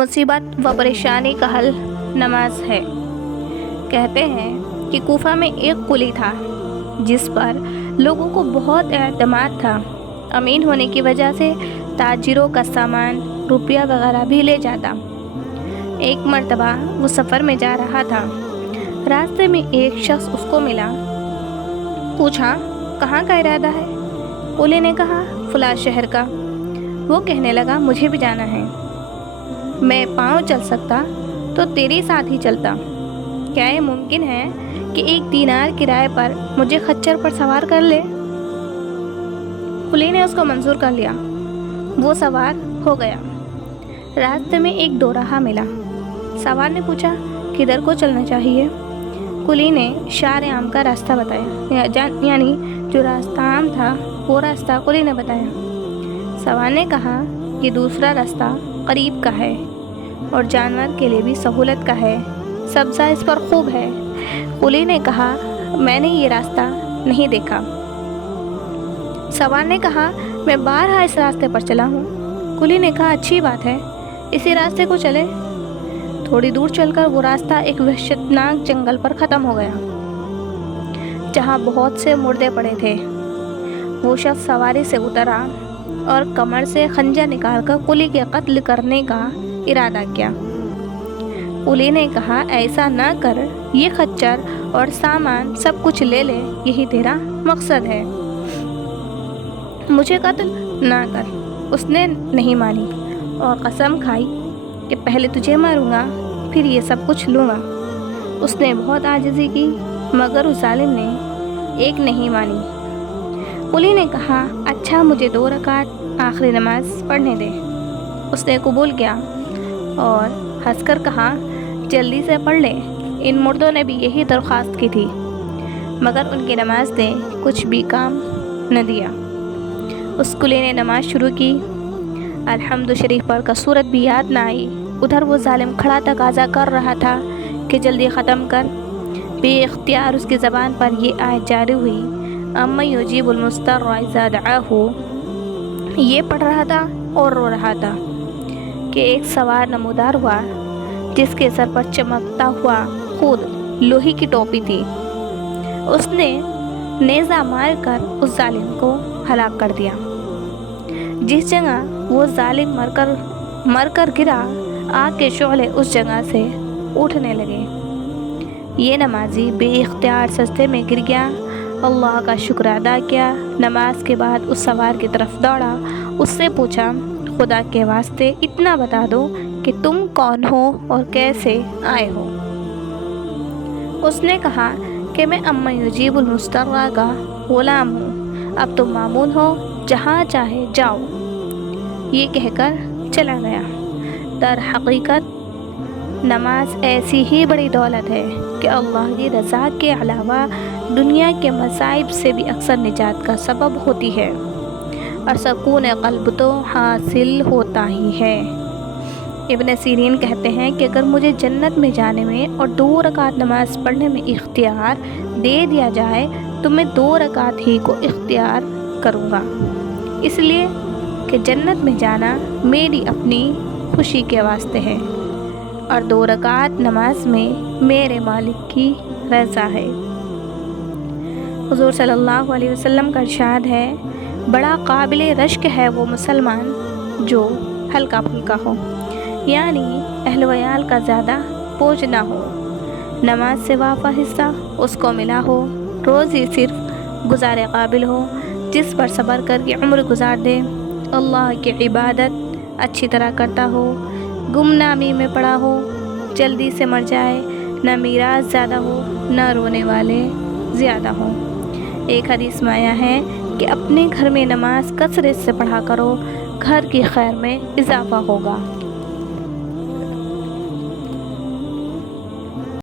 مصیبت و پریشانی کا حل نماز ہے۔ کہتے ہیں کہ کوفہ میں ایک قلی تھا جس پر لوگوں کو بہت اعتماد تھا۔ امین ہونے کی وجہ سے تاجروں کا سامان، روپیہ وغیرہ بھی لے جاتا۔ ایک مرتبہ وہ سفر میں جا رہا تھا۔ راستے میں ایک شخص اس کو ملا۔ پوچھا، کہاں کا ارادہ ہے؟ قلی نے کہا، فلاں شہر کا۔ وہ کہنے لگا، مجھے بھی جانا ہے۔ میں پاؤں چل سکتا تو تیرے ساتھ ہی چلتا۔ کیا یہ ممکن ہے کہ 1 دینار کرائے پر مجھے خچر پر سوار کر لے؟ قلی نے اس کو منظور کر لیا۔ وہ سوار ہو گیا۔ راستے میں ایک دوراہا ملا۔ سوار نے پوچھا، کدھر کو چلنا چاہیے؟ قلی نے شار عام کا راستہ بتایا، یعنی جو راستہ عام تھا وہ راستہ قلی نے بتایا۔ سوار نے کہا، یہ دوسرا راستہ قریب کا ہے اور جانور کے لیے بھی سہولت کا ہے، سبزہ اس پر خوب ہے۔ قلی نے کہا، میں نے یہ راستہ نہیں دیکھا۔ سوار نے کہا، میں بارہا اس راستے پر چلا ہوں۔ قلی نے کہا، اچھی بات ہے، اسی راستے کو چلے۔ تھوڑی دور چل کر وہ راستہ ایک وحشتناک جنگل پر ختم ہو گیا جہاں بہت سے مردے پڑے تھے۔ وہ شخص سواری سے اترا اور کمر سے خنجر نکال کر قلی کے قتل کرنے کا ارادہ کیا۔ قلی نے کہا، ایسا نہ کر، یہ خچر اور سامان سب کچھ لے لے، یہی تیرا مقصد ہے، مجھے قتل نہ کر۔ اس نے نہیں مانی اور قسم کھائی کہ پہلے تجھے ماروں گا پھر یہ سب کچھ لوں گا۔ اس نے بہت عاجزی کی مگر اس ظالم نے ایک نہیں مانی۔ قلی نے کہا، اچھا مجھے 2 رکعت آخری نماز پڑھنے دے۔ اس نے قبول کیا اور ہنس کر کہا، جلدی سے پڑھ لے۔ ان مردوں نے بھی یہی درخواست کی تھی مگر ان کی نماز نے کچھ بھی کام نہ دیا۔ اس قلی نے نماز شروع کی۔ الحمد شریف پڑھ کر سورت بھی یاد نہ آئی۔ ادھر وہ ظالم کھڑا تقاضا کر رہا تھا کہ جلدی ختم کر۔ بے اختیار اس کی زبان پر یہ آیت جاری ہوئی، امن یجیب المضطر اذا دعاہ۔ یہ پڑھ رہا تھا اور رو رہا تھا کہ ایک سوار نمودار ہوا جس کے سر پر چمکتا ہوا خود لوہے کی ٹوپی تھی۔ اس نے نیزہ مار کر اس ظالم کو ہلاک کر دیا۔ جس جگہ وہ ظالم مر کر گرا، آگ کے شعلے اس جگہ سے اٹھنے لگے۔ یہ نمازی بے اختیار سجدے میں گر گیا، اللہ کا شکر ادا کیا۔ نماز کے بعد اس سوار کی طرف دوڑا، اس سے پوچھا، خدا کے واسطے اتنا بتا دو کہ تم کون ہو اور کیسے آئے ہو؟ اس نے کہا کہ میں امن یجیب المضطر کا غلام ہوں، اب تم مامون ہو، جہاں چاہے جاؤ۔ یہ کہہ کر چلا گیا۔ در حقیقت نماز ایسی ہی بڑی دولت ہے کہ اللہ کی رضا کے علاوہ دنیا کے مصائب سے بھی اکثر نجات کا سبب ہوتی ہے اور سکون قلب تو حاصل ہوتا ہی ہے۔ ابن سیرین کہتے ہیں کہ اگر مجھے جنت میں جانے میں اور 2 رکعت نماز پڑھنے میں اختیار دے دیا جائے تو میں 2 رکعت ہی کو اختیار کروں گا، اس لیے کہ جنت میں جانا میری اپنی خوشی کے واسطے ہے اور 2 رکعت نماز میں میرے مالک کی رضا ہے۔ حضور صلی اللہ علیہ وسلم کا ارشاد ہے، بڑا قابل رشک ہے وہ مسلمان جو ہلکا پھلکا ہو، یعنی اہل ویال کا زیادہ بوجھ نہ ہو، نماز سے وافر حصہ اس کو ملا ہو، روزی صرف گزارے قابل ہو، جس پر صبر کر کے عمر گزار دے، اللہ کی عبادت اچھی طرح کرتا ہو، گمنامی میں پڑا ہو، جلدی سے مر جائے، نہ میراث زیادہ ہو نہ رونے والے زیادہ ہوں۔ ایک حدیث میں آیا ہے کہ اپنے گھر میں نماز کثرت سے پڑھا کرو، گھر کی خیر میں اضافہ ہوگا۔